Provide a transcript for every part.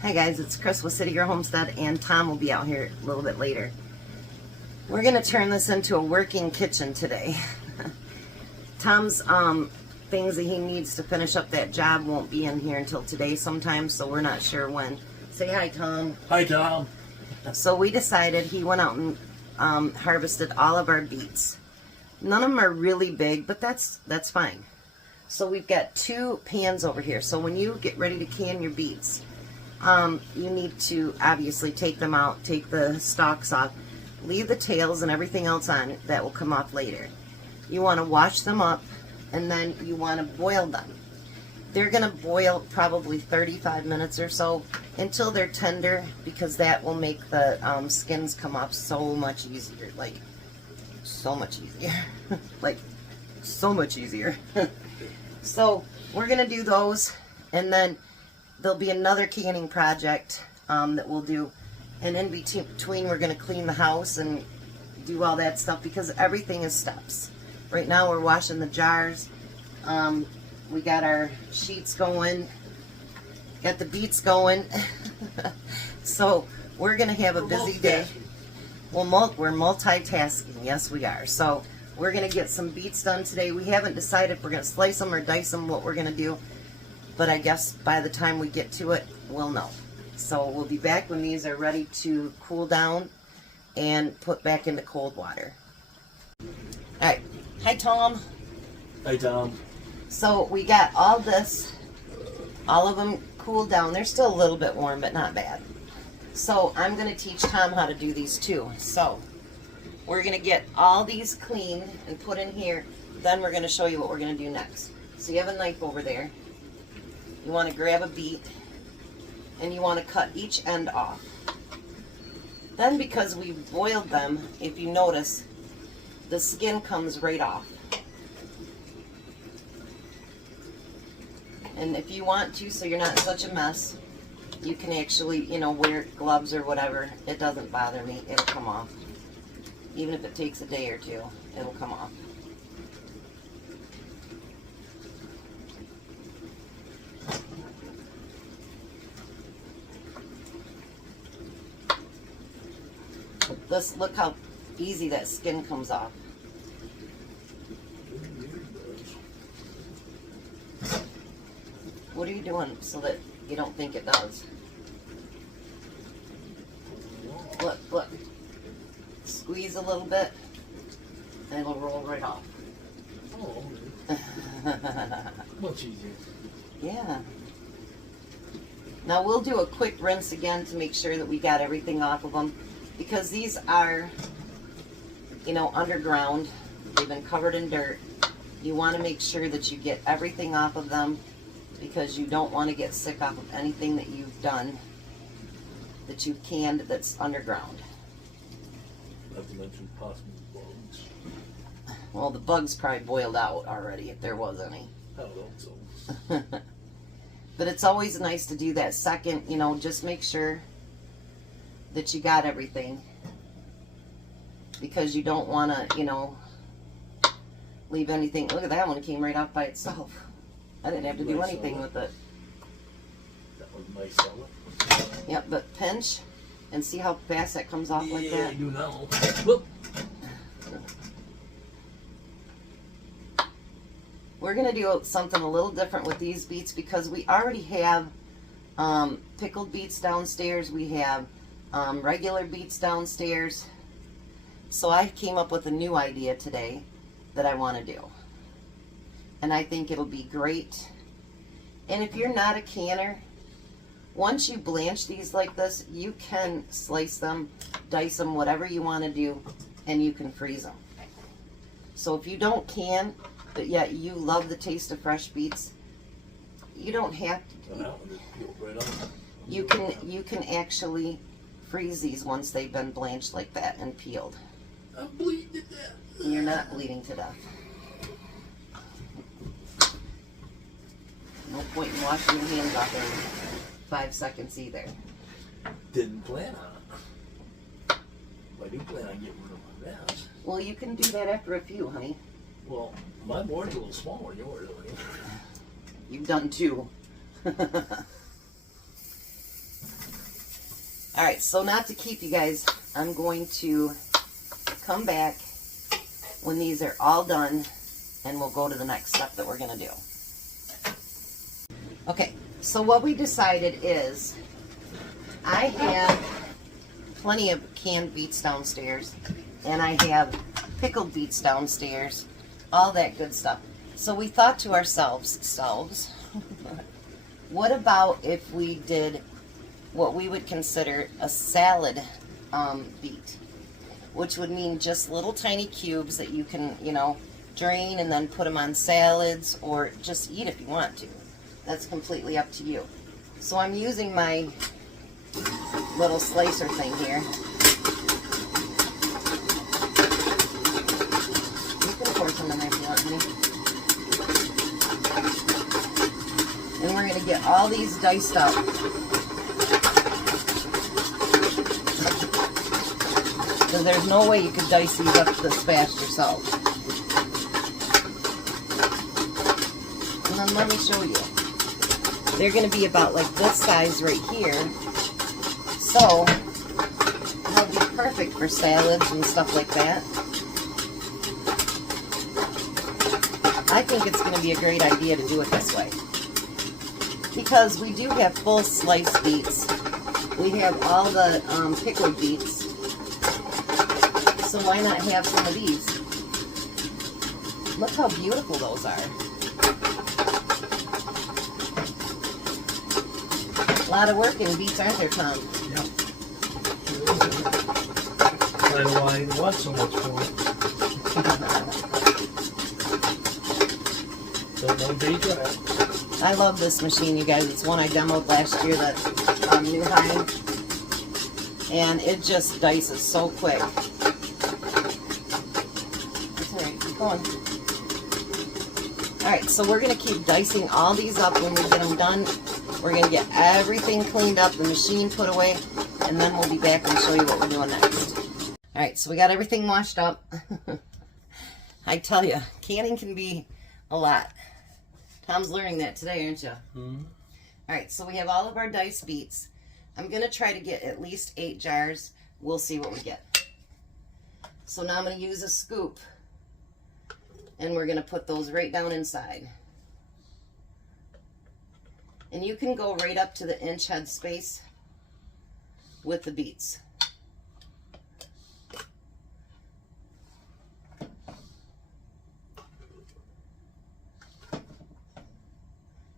Hi guys, it's Chris with City Girl Homestead, and Tom will be out here a little bit later. We're going to turn this into a working kitchen today. Tom's things that he needs to finish up that job won't be in here until today sometime, so we're not sure when. Say hi, Tom. Hi, Tom. So we decided he went out and harvested all of our beets. None of them are really big, but that's fine. So we've got 2 pans over here. So when you get ready to can your beets, you need to obviously take them out, take the stalks off, leave the tails and everything else on it that will come off later. You want to wash them up, and then you want to boil them. They're going to boil probably 35 minutes or so until they're tender, because that will make the skins come off so much easier. Like, so much easier. Like, so much easier. So we're going to do those, and then there'll be another canning project that we'll do, and in between we're going to clean the house and do all that stuff, because everything is steps. Right now we're washing the jars. We got our sheets going, got the beets going. So we're going to have a busy day. We're multitasking, yes we are. So we're going to get some beets done today. We haven't decided if we're going to slice them or dice them, what we're going to do. But I guess by the time we get to it, we'll know. So we'll be back when these are ready to cool down and put back into cold water. Alright, hi Tom. Hi, Tom. So we got all this, all of them cooled down. They're still a little bit warm, but not bad. So I'm going to teach Tom how to do these too. So we're going to get all these cleaned and put in here. Then we're going to show you what we're going to do next. So you have a knife over there. You want to grab a beet, and you want to cut each end off. Then, because we boiled them, if you notice, the skin comes right off. And if you want to, so you're not such a mess, you can actually, wear gloves or whatever. It doesn't bother me. It'll come off. Even if it takes a day or two, it'll come off. Look how easy that skin comes off. What are you doing so that you don't think it does? Look. Squeeze a little bit, and it'll roll right off. Oh, much easier. Yeah. Now we'll do a quick rinse again to make sure that we got everything off of them, because these are, underground. They've been covered in dirt. You want to make sure that you get everything off of them, because you don't want to get sick off of anything that you've done, that you've canned, that's underground. Not to mention possible bugs. Well, the bugs probably boiled out already, if there was any. I don't know, so. But it's always nice to do that second, just make sure that you got everything, because you don't want to, leave anything. Look at that one, it came right off by itself. I didn't have to do anything with it. That was nice salad. Yep, but pinch and see how fast that comes off like that. Yeah, you know. Whoop. We're going to do something a little different with these beets, because we already have pickled beets downstairs. We have regular beets downstairs. So I came up with a new idea today that I want to do. And I think it'll be great. And if you're not a canner, once you blanch these like this, you can slice them, dice them, whatever you want to do, and you can freeze them. So if you don't can, but yet you love the taste of fresh beets, you don't have to. You can actually freeze these once they've been blanched like that and peeled. I'm bleeding to death. You're not bleeding to death. No point in washing your hands off every 5 seconds either. Didn't plan on it. I do plan on getting rid of my mess. Well, you can do that after a few, honey. Well, my board's a little smaller than yours, honey. You've done 2. All right, so not to keep you guys, I'm going to come back when these are all done, and we'll go to the next step that we're going to do. Okay, so what we decided is I have plenty of canned beets downstairs, and I have pickled beets downstairs, all that good stuff. So we thought to ourselves, what about if we did what we would consider a salad beet, which would mean just little tiny cubes that you can, you know, drain and then put them on salads or just eat if you want to. That's completely up to you. So I'm using my little slicer thing here. You can pour some in there if you want, honey. And we're going to get all these diced up. Because there's no way you could dice these up this fast yourself. And then let me show you. They're going to be about like this size right here. So, they'll be perfect for salads and stuff like that. I think it's going to be a great idea to do it this way. Because we do have full sliced beets. We have all the pickled beets. So why not have some of these? Look how beautiful those are. A lot of work in beets, aren't there, Tom? Yeah. I don't know why I want so much for it. Don't know day dry. I love this machine, you guys. It's one I demoed last year, that new Hind. And it just dices so quick. That's alright, keep going. Alright, so we're going to keep dicing all these up when we get them done. We're going to get everything cleaned up, the machine put away, and then we'll be back and show you what we're doing next. Alright, so we got everything washed up. I tell you, canning can be a lot. Tom's learning that today, aren't you? Mm-hmm. Alright, so we have all of our diced beets. I'm going to try to get at least 8 jars. We'll see what we get. So now I'm going to use a scoop, and we're going to put those right down inside. And you can go right up to the inch head space with the beets.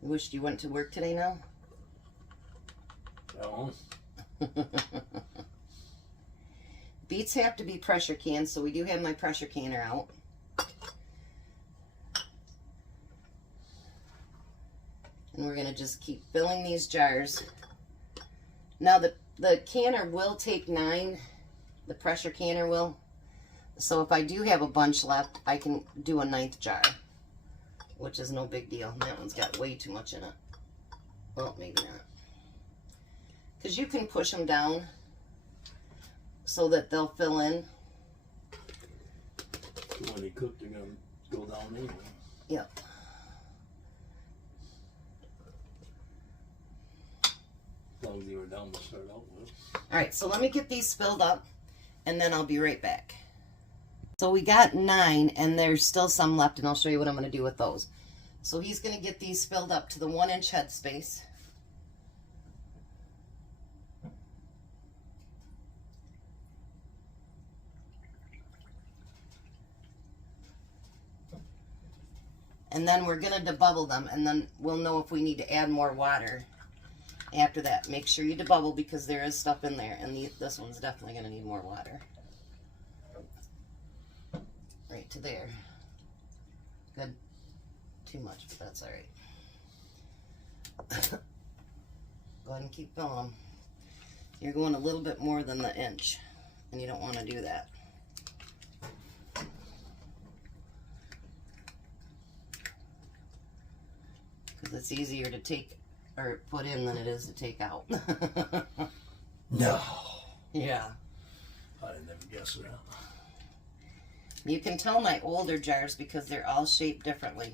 You wished you went to work today now? No. Beets have to be pressure canned, so we do have my pressure canner out. And we're going to just keep filling these jars. Now the canner will take 9, the pressure canner will. So if I do have a bunch left, I can do a 9th jar, which is no big deal. That one's got way too much in it. Well, maybe not. Because you can push them down so that they'll fill in. When they cook, they're going to go down anyway. Yep. As long as they were down to start out with. Alright, so let me get these filled up, and then I'll be right back. So we got 9, and there's still some left, and I'll show you what I'm going to do with those. So he's going to get these filled up to the 1 inch head space. And then we're going to debubble them, and then we'll know if we need to add more water after that. Make sure you debubble because there is stuff in there, and this one's definitely going to need more water. Right to there. Good. Too much, but that's all right. Go ahead and keep filling them. You're going a little bit more than the inch, and you don't want to do that. Because it's easier to take or put in than it is to take out. No. Yeah. I'd never guess that. You can tell my older jars because they're all shaped differently.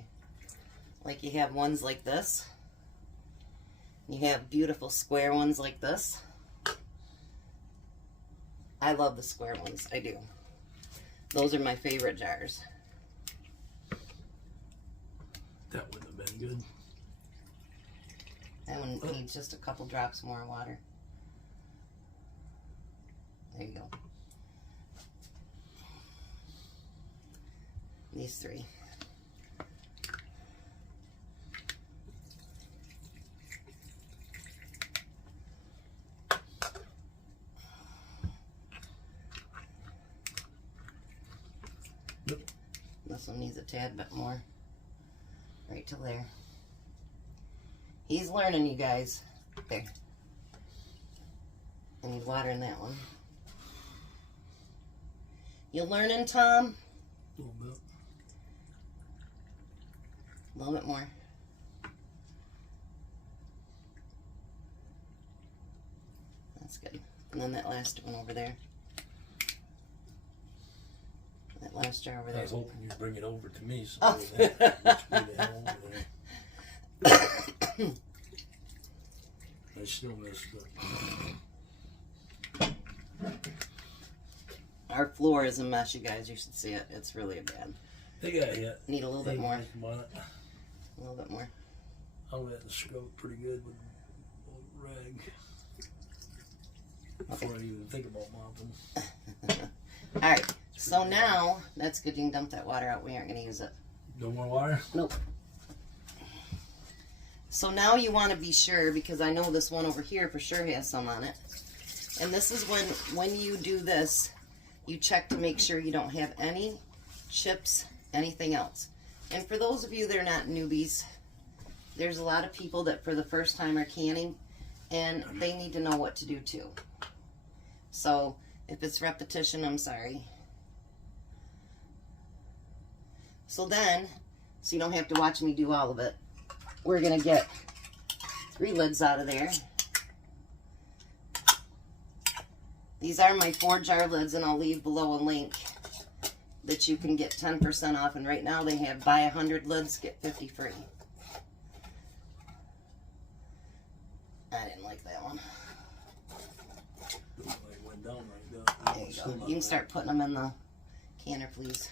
Like you have ones like this. You have beautiful square ones like this. I love the square ones. I do. Those are my favorite jars. That wouldn't have been good. That one needs just a couple drops more of water. There you go. These three. This one needs a tad bit more. Right till there. He's learning, you guys. There. I need water in that one. You learning, Tom? A little bit. A little bit more. That's good. And then that last one over there. That last jar over there. I was hoping you'd bring it over to me. So Oh. that would be the hell over there. I still missed it. Our floor is a mess, you guys. You should see it. It's really bad. They got hit. Need a little bit more. A little bit more. I went and scrubbed pretty good with a rag. Before I even think about mopping. Alright, so now, that's good. You can dump that water out. We aren't going to use it. No more water? Nope. So now you want to be sure, because I know this one over here for sure has some on it. And this is when you do this, you check to make sure you don't have any chips, anything else. And for those of you that are not newbies, there's a lot of people that for the first time are canning, and they need to know what to do too. So if it's repetition, I'm sorry. So then, so you don't have to watch me do all of it, we're going to get 3 lids out of there. These are my 4-jar lids, and I'll leave below a link that you can get 10% off. And right now they have buy 100 lids, get 50 free. I didn't like that one. Went down like that. There you go. You can start putting them in the canner, please.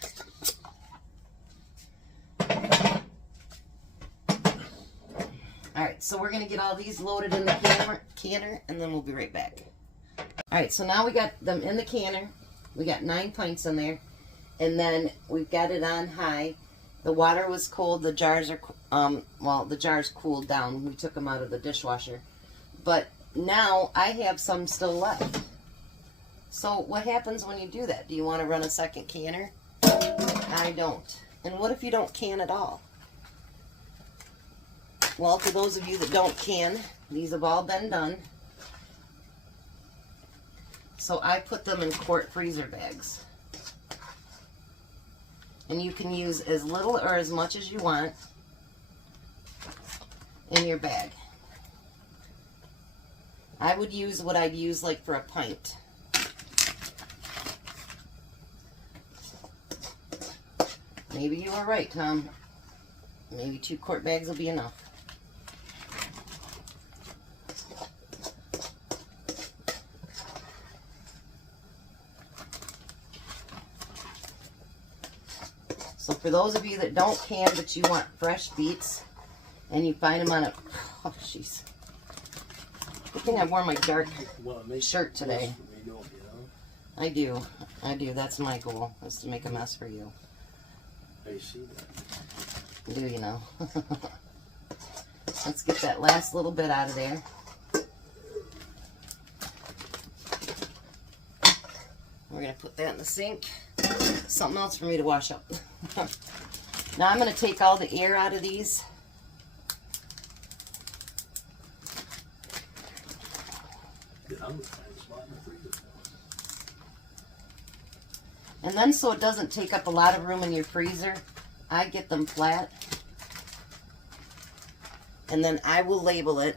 Alright, so we're going to get all these loaded in the canner, and then we'll be right back. Alright, so now we got them in the canner. We got 9 pints in there. And then we've got it on high. The water was cold. The jars are, well, the jars cooled down. We took them out of the dishwasher. But now I have some still left. So what happens when you do that? Do you want to run a second canner? I don't. And what if you don't can at all? Well, for those of you that don't can, these have all been done. So I put them in quart freezer bags. And you can use as little or as much as you want in your bag. I would use what I'd use like for a pint. Maybe you were right, Tom. Maybe 2 quart bags will be enough. So for those of you that don't can, but you want fresh beets, and you find them on a, oh jeez. Good thing I wore my dark shirt today. I do. That's my goal, is to make a mess for you. I see that. Do you know? Let's get that last little bit out of there. We're going to put that in the sink. Something else for me to wash up. Now I'm going to take all the air out of these. And then so it doesn't take up a lot of room in your freezer, I get them flat. And then I will label it.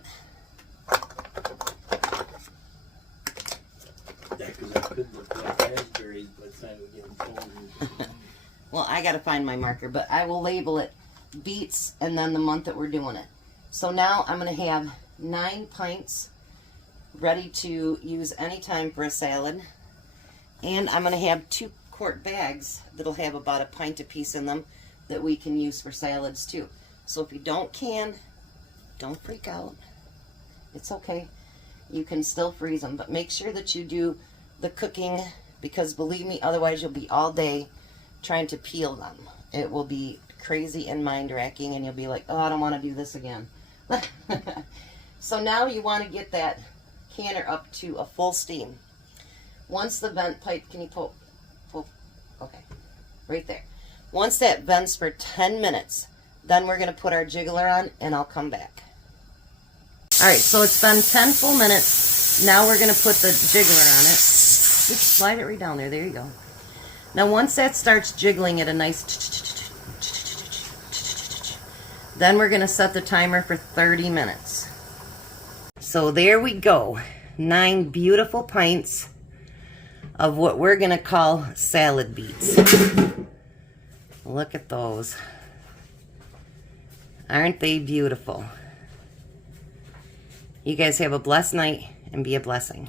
Yeah, because I could look like raspberries by the time we get them cold. Well, I got to find my marker, but I will label it Beets and then the month that we're doing it. So now I'm going to have 9 pints ready to use anytime for a salad. And I'm going to have 2 quart bags that'll have about a pint apiece in them that we can use for salads too. So if you don't can, don't freak out. It's okay. You can still freeze them, but make sure that you do the cooking, because believe me, otherwise you'll be all day trying to peel them. It will be crazy and mind-racking, and you'll be like, oh, I don't want to do this again. So now you want to get that canner up to a full steam. Once the vent pipe, can you pull, okay, right there. Once that vents for 10 minutes, then we're going to put our jiggler on, and I'll come back. All right, so it's been 10 full minutes. Now we're going to put the jiggler on it. Just slide it right down there. There you go. Now once that starts jiggling at a nice, then we're going to set the timer for 30 minutes. So there we go. 9 beautiful pints of what we're going to call salad beets. Look at those. Aren't they beautiful? You guys have a blessed night and be a blessing.